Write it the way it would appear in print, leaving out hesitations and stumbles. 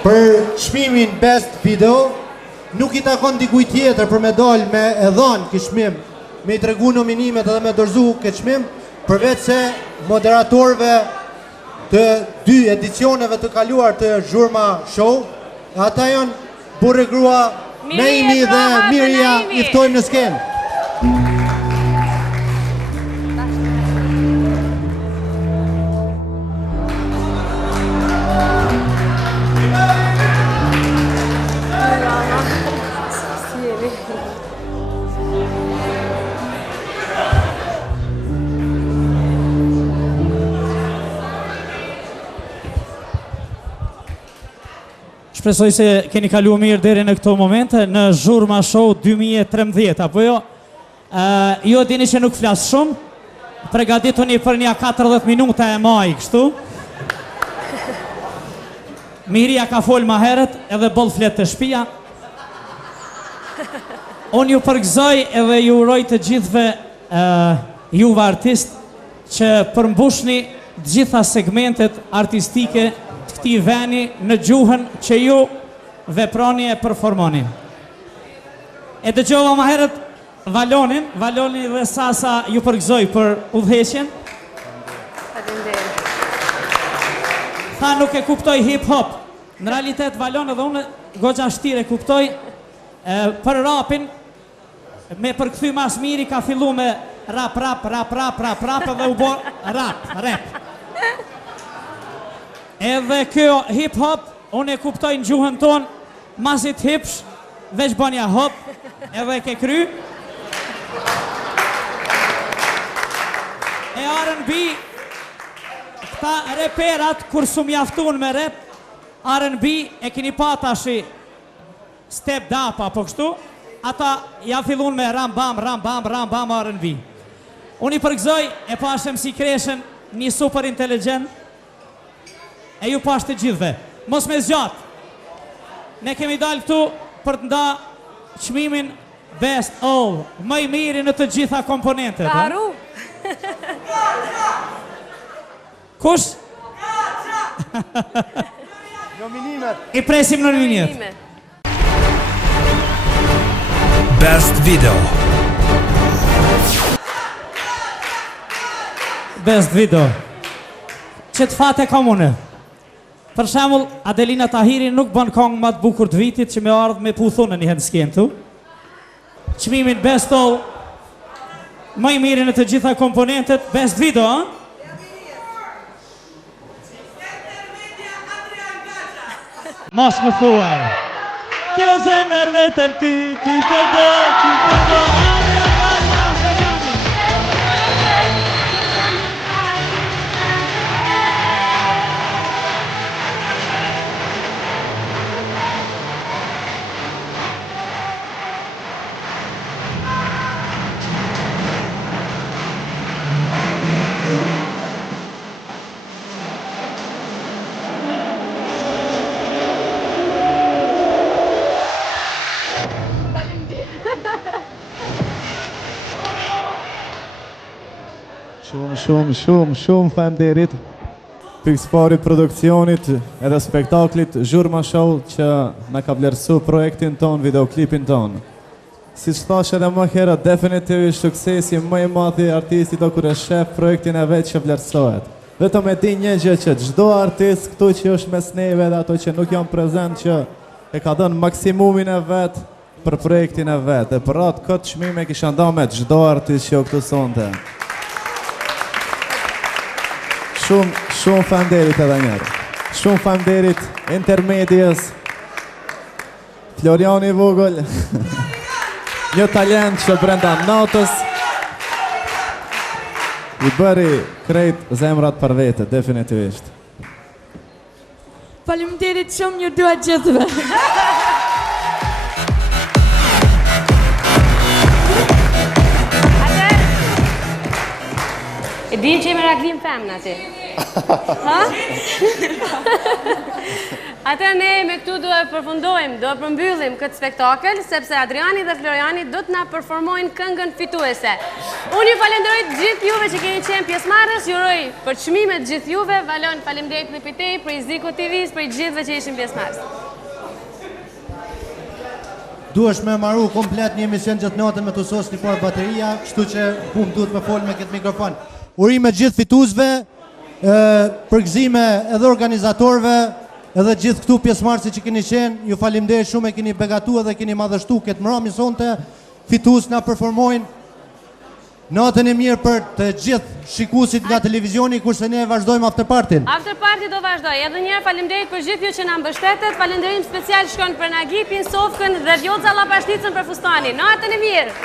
Për çmimin Best Video, nuk I takon dikuj tjetër për me dal me e dhanë këtë çmim, me I tregu nominimet edhe me dorëzu këtë çmim, përveç se moderatorëve të 2 edicioneve të kaluar të Zhurma Show, ata janë burrë grua Naimi dhe Mirja, I ftojmë në skenë. Shpresoj se keni kaluar mirë deri në këto momente në Zhurma Show 2013, apo jo? Jo dini që nuk flas shumë, përgatituni për një 40 minuta e maj, kështu? Miria ka fol ma herët edhe boll flet të shtëpia. Unë ju përgëzoj edhe ju uroj të gjithve juve artist që përmbushni të gjitha segmentet artistike të këtij veni në gjuhën që ju veproni e performoni. E dëgjova më herët Valoni dhe Sasa ju përgëzoj për udhëheqjen. Tha nuk e kuptoj hip-hop. Në realitet Valon edhe unë goxha shtire kuptoj për rapin, me përkthy mas miri ka fillu me rap dhe u bo rap. Edhe kjo hip-hop, unë e kuptoj në gjuhën tonë, masit hipsh, veç banja hop, edhe ke kry. E R&B, këta reperat, kur su mjaftun me rap, R&B e kini patashi step dapa, po kështu, ata ja fillun me ram bam R&B. Unë I përgëzoj, e pashem si kreshen, një super inteligent, e ju pash të gjithve. Mos me zgjat. Ne kemi dalë këtu për të nda çmimin Best of, më I miri në të gjitha komponentet. Karu. Kush? Nominimet. I presim nominimet. Best Video. Best Video. Që të fate komune. Për shembull, Adelina Tahiri nuk bën këngë më të bukur të vitit që me ardhë me puthun në një hendë skenë tu. Çmimin Best of, më I miri në të gjitha komponentet, Best Video, ha? Mos më thuaj. Kjo zemër vetëm ti të do. Shumë faleminderit pikësparit produksionit edhe spektaklit Zhurma Show që na ka vlerësu projektin ton, videoklipin ton. Si që thash edhe më herët, definitivisht suksesi më I madh I artistit o kur e shef projektin e vet që vlerësohet. Vetëm e di një gjë që çdo artist këtu që është mes neve dhe ato që nuk janë prezent që e ka dhënë maksimumin e vet për projektin e vet. E për atë këtë çmim e kisha nda me çdo artist që këtu sonte. Shumë faleminderit edhe njërë. Shumë faleminderit Intermedias, Floriani Vogël, një talent që brenda natës I bëri krejt zemrat për vete, definitivisht. Faleminderit shumë ju dua gjithëve. E di që me raglim femna ti. Ha? Atëherë ne me këtu do e përfundojmë, do e përmbyllim këtë spektakël, sepse Adriani dhe Floriani do të na performojnë këngën fituese. Unë ju falenderoj të gjithë juve që keni qenë pjesëmarrës, ju uroj për çmimet të gjithë juve, Valon faleminderit në Pitej, për Ziko TV-s, për gjithëve që ishin pjesëmarrës. Duhesh me marru komplet një emision gjatë natën me të sos një parë bateria, kështu që pum duhet me folë me këtë mikrofon. Urime gjithë fituzve, përgëzime edhe organizatorve, edhe gjithë këtu pjesëmarrësit që keni qenë, ju falimderit shumë e keni begatu edhe keni madhështu këtë mërami sonte, fituz na performojnë. Natën e mirë për të gjithë shikuesit nga televizioni, kurse ne vazhdojmë afterpartin. Afterparti do vazhdoj. Edhe një herë faleminderit për gjithë ju që na mbështetet. Falenderim special shkon për Nagipin, Sofkën dhe Vjoca Llapashticën për fustanin. Natën e mirë.